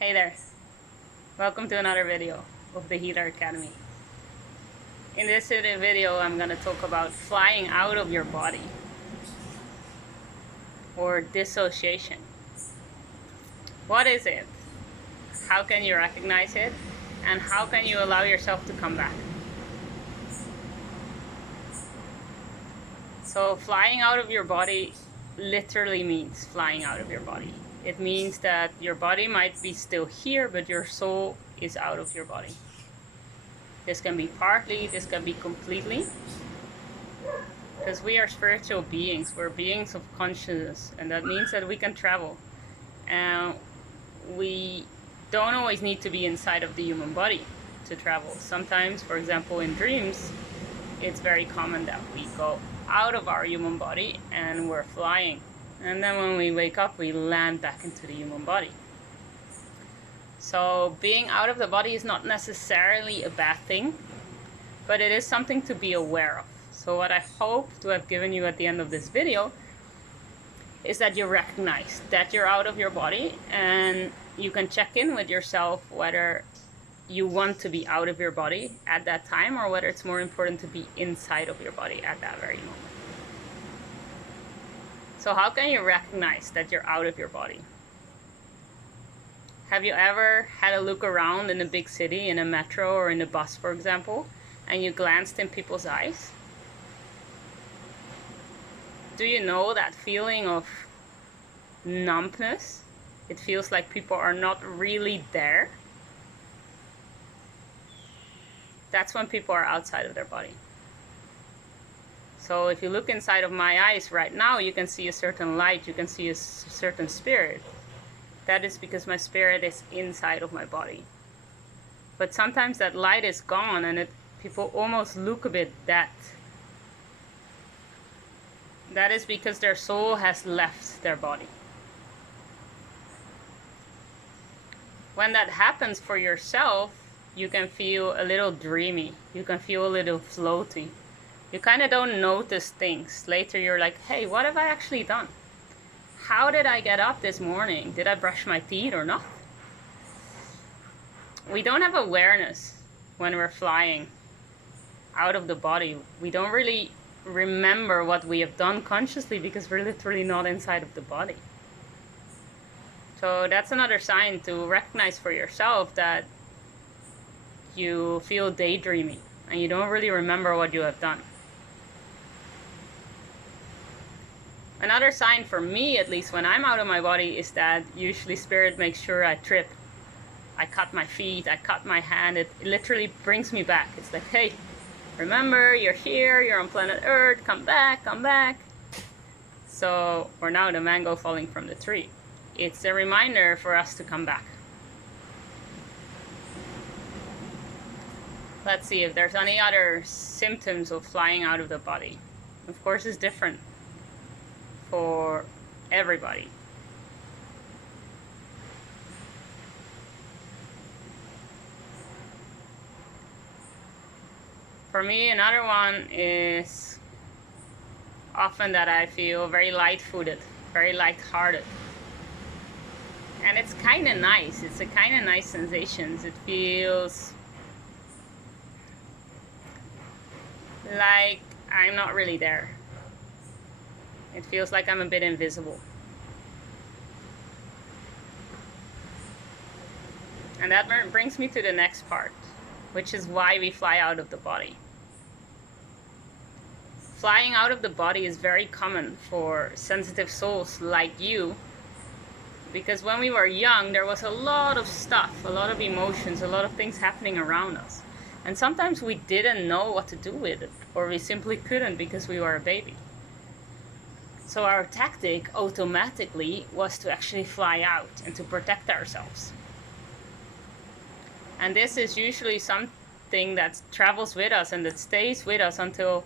Hey there, welcome to another video of the Healer Academy. In this video I'm going to talk about flying out of your body or dissociation. What is it? How can you recognize it? And how can you allow yourself to come back? So flying out of your body literally means flying out of your body. It means that your body might be still here, but your soul is out of your body. This can be partly, this can be completely. Because we are spiritual beings, we're beings of consciousness, and that means that we can travel. And we don't always need to be inside of the human body to travel. Sometimes, for example, in dreams, it's very common that we go out of our human body and we're flying. And then when we wake up, we land back into the human body. So being out of the body is not necessarily a bad thing, but it is something to be aware of. So what I hope to have given you at the end of this video is that you recognize that you're out of your body, and you can check in with yourself whether you want to be out of your body at that time or whether it's more important to be inside of your body at that very moment. So how can you recognize that you're out of your body? Have you ever had a look around in a big city, in a metro or in a bus, for example, and you glanced in people's eyes? Do you know that feeling of numbness? It feels like people are not really there. That's when people are outside of their body. So if you look inside of my eyes right now, you can see a certain light, you can see a certain spirit. That is because my spirit is inside of my body. But sometimes that light is gone and people almost look a bit dead. That is because their soul has left their body. When that happens for yourself, you can feel a little dreamy. You can feel a little floaty. You kind of don't notice things. Later you're like, hey, what have I actually done? How did I get up this morning? Did I brush my teeth or not? We don't have awareness when we're flying out of the body. We don't really remember what we have done consciously because we're literally not inside of the body. So that's another sign to recognize for yourself that you feel daydreamy and you don't really remember what you have done. Another sign for me, at least when I'm out of my body, is that usually spirit makes sure I trip. I cut my feet, I cut my hand. It literally brings me back. It's like, hey, remember, you're here, you're on planet Earth, come back, come back. So, or now the mango falling from the tree. It's a reminder for us to come back. Let's see if there's any other symptoms of flying out of the body. Of course, it's different for everybody. For me, another one is often that I feel very light-footed, very light-hearted. And it's kind of nice. It's a kind of nice sensation. It feels like I'm not really there. It feels like I'm a bit invisible. And that brings me to the next part, which is why we fly out of the body. Flying out of the body is very common for sensitive souls like you, because when we were young, there was a lot of stuff, a lot of emotions, a lot of things happening around us. And sometimes we didn't know what to do with it, or we simply couldn't because we were a baby. So our tactic automatically was to actually fly out and to protect ourselves. And this is usually something that travels with us and that stays with us until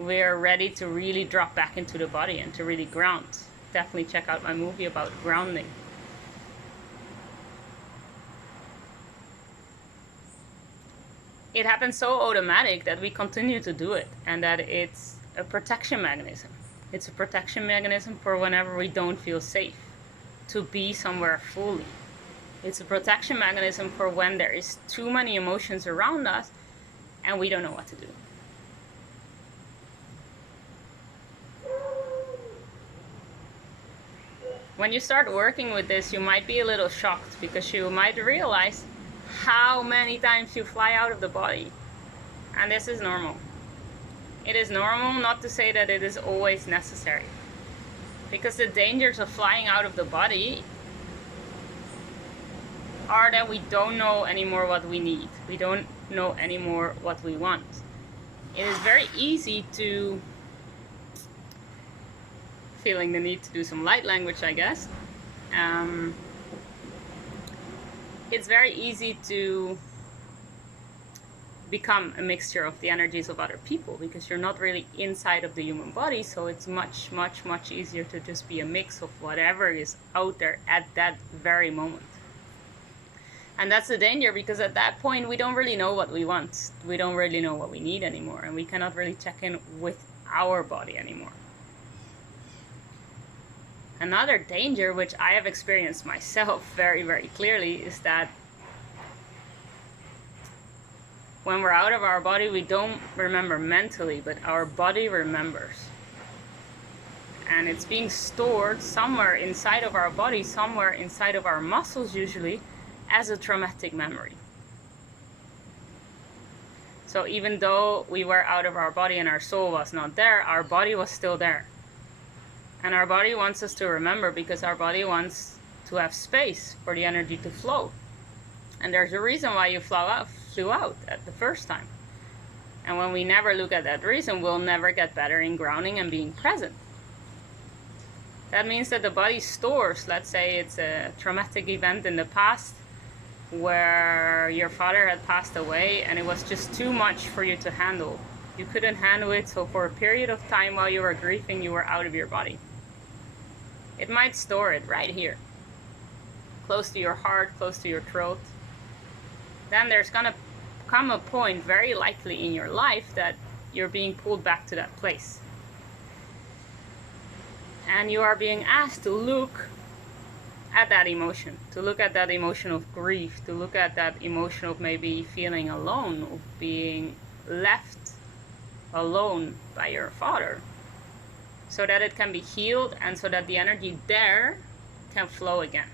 we're ready to really drop back into the body and to really ground. Definitely check out my movie about grounding. It happens so automatic that we continue to do it, and that it's a protection mechanism. It's a protection mechanism for whenever we don't feel safe to be somewhere fully. It's a protection mechanism for when there is too many emotions around us and we don't know what to do. When you start working with this, you might be a little shocked because you might realize how many times you fly out of the body. And this is normal. It is normal, not to say that it is always necessary. Because the dangers of flying out of the body are that we don't know anymore what we need. We don't know anymore what we want. It is very easy to, feeling the need to do some light language, I guess. It's very easy to become a mixture of the energies of other people because you're not really inside of the human body, so it's much, much, much easier to just be a mix of whatever is out there at that very moment. And that's the danger, because at that point we don't really know what we want. We don't really know what we need anymore, and we cannot really check in with our body anymore. Another danger, which I have experienced myself very, very clearly, is that when we're out of our body, we don't remember mentally, but our body remembers. And it's being stored somewhere inside of our body, somewhere inside of our muscles usually, as a traumatic memory. So even though we were out of our body and our soul was not there, our body was still there. And our body wants us to remember because our body wants to have space for the energy to flow. And there's a reason why you flew out at the first time. And when we never look at that reason, we'll never get better in grounding and being present. That means that the body stores, let's say it's a traumatic event in the past where your father had passed away and it was just too much for you to handle. You couldn't handle it, so for a period of time while you were grieving, you were out of your body. It might store it right here, close to your heart, close to your throat. Then there's gonna come a point, very likely in your life, that you're being pulled back to that place. And you are being asked to look at that emotion, to look at that emotion of grief, to look at that emotion of maybe feeling alone, of being left alone by your father, so that it can be healed and so that the energy there can flow again.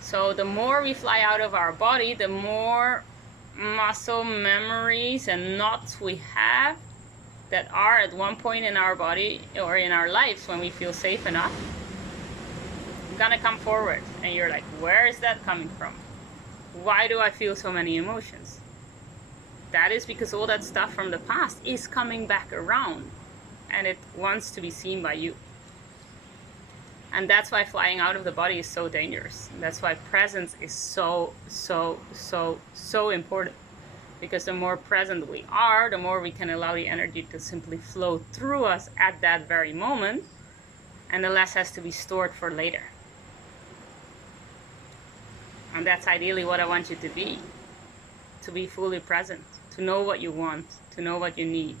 So the more we fly out of our body, the more muscle memories and knots we have that are at one point in our body or in our lives when we feel safe enough gonna come forward, and you're like, where is that coming from? Why do I feel so many emotions? That is because all that stuff from the past is coming back around and it wants to be seen by you. And that's why flying out of the body is so dangerous. That's why presence is so important. Because the more present we are, the more we can allow the energy to simply flow through us at that very moment, and the less has to be stored for later. And that's ideally what I want you to be fully present, to know what you want, to know what you need,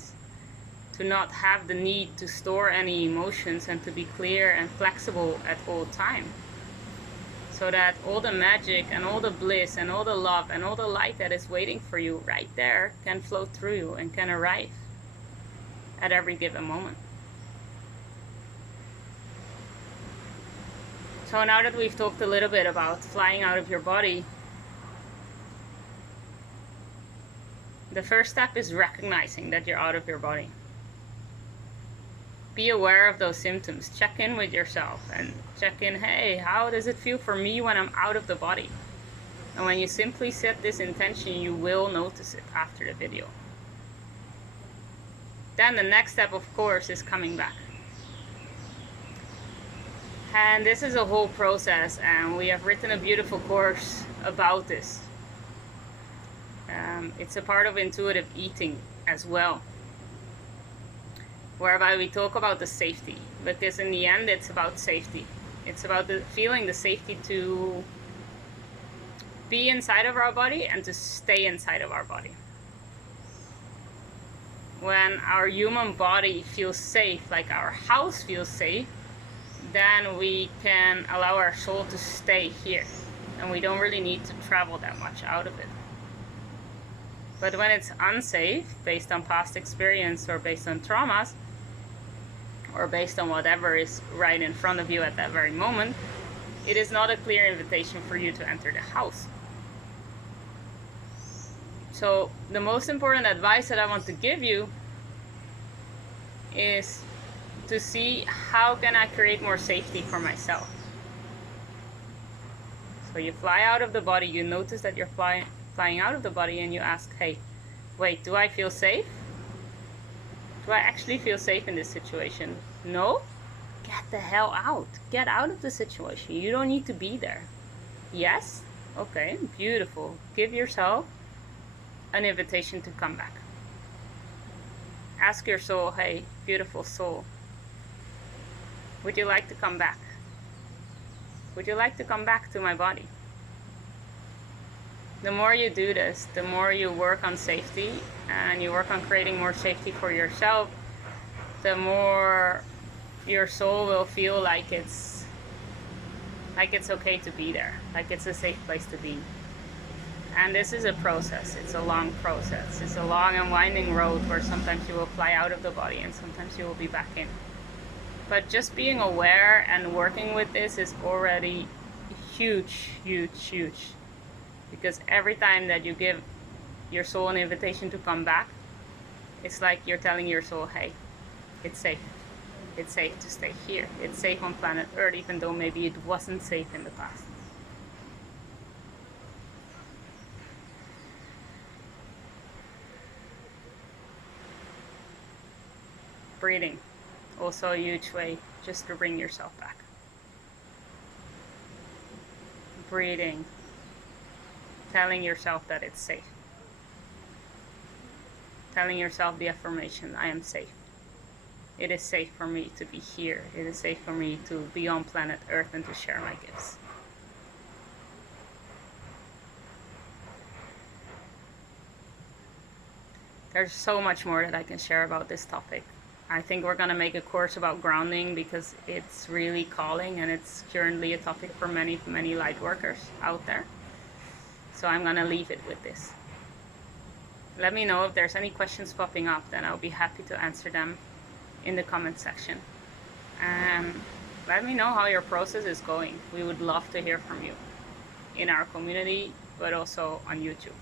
to not have the need to store any emotions, and to be clear and flexible at all time. So that all the magic and all the bliss and all the love and all the light that is waiting for you right there can flow through you and can arrive at every given moment. So now that we've talked a little bit about flying out of your body, the first step is recognizing that you're out of your body. Be aware of those symptoms. Check in with yourself and check in, hey, how does it feel for me when I'm out of the body? And when you simply set this intention, you will notice it after the video. Then the next step, of course, is coming back. And this is a whole process, and we have written a beautiful course about this. It's a part of intuitive eating as well, whereby we talk about the safety, because in the end it's about safety. It's about feeling the safety to be inside of our body and to stay inside of our body. When our human body feels safe, like our house feels safe, then we can allow our soul to stay here, and we don't really need to travel that much out of it. But when it's unsafe, based on past experience or based on traumas, or based on whatever is right in front of you at that very moment, it is not a clear invitation for you to enter the house. So the most important advice that I want to give you is to see how can I create more safety for myself. So you fly out of the body, you notice that you're flying out of the body, and you ask, hey, wait, do I feel safe? Do I actually feel safe in this situation? No? Get the hell out. Get out of the situation. You don't need to be there. Yes? Okay, beautiful. Give yourself an invitation to come back. Ask your soul, hey, beautiful soul, would you like to come back? Would you like to come back to my body? The more you do this, the more you work on safety and you work on creating more safety for yourself, the more your soul will feel like it's okay to be there, like it's a safe place to be. And this is a process. It's a long process. It's a long and winding road where sometimes you will fly out of the body and sometimes you will be back in. But just being aware and working with this is already huge, huge, huge. Because every time that you give your soul an invitation to come back, it's like you're telling your soul, hey, it's safe. It's safe to stay here. It's safe on planet Earth, even though maybe it wasn't safe in the past. Breathing, also a huge way just to bring yourself back. Breathing, telling yourself that it's safe. Telling yourself the affirmation, I am safe. It is safe for me to be here. It is safe for me to be on planet Earth and to share my gifts. There's so much more that I can share about this topic. I think we're going to make a course about grounding because it's really calling and it's currently a topic for many, many light workers out there. So I'm going to leave it with this. Let me know if there's any questions popping up, then I'll be happy to answer them in the comment section. And let me know how your process is going. We would love to hear from you in our community, but also on YouTube.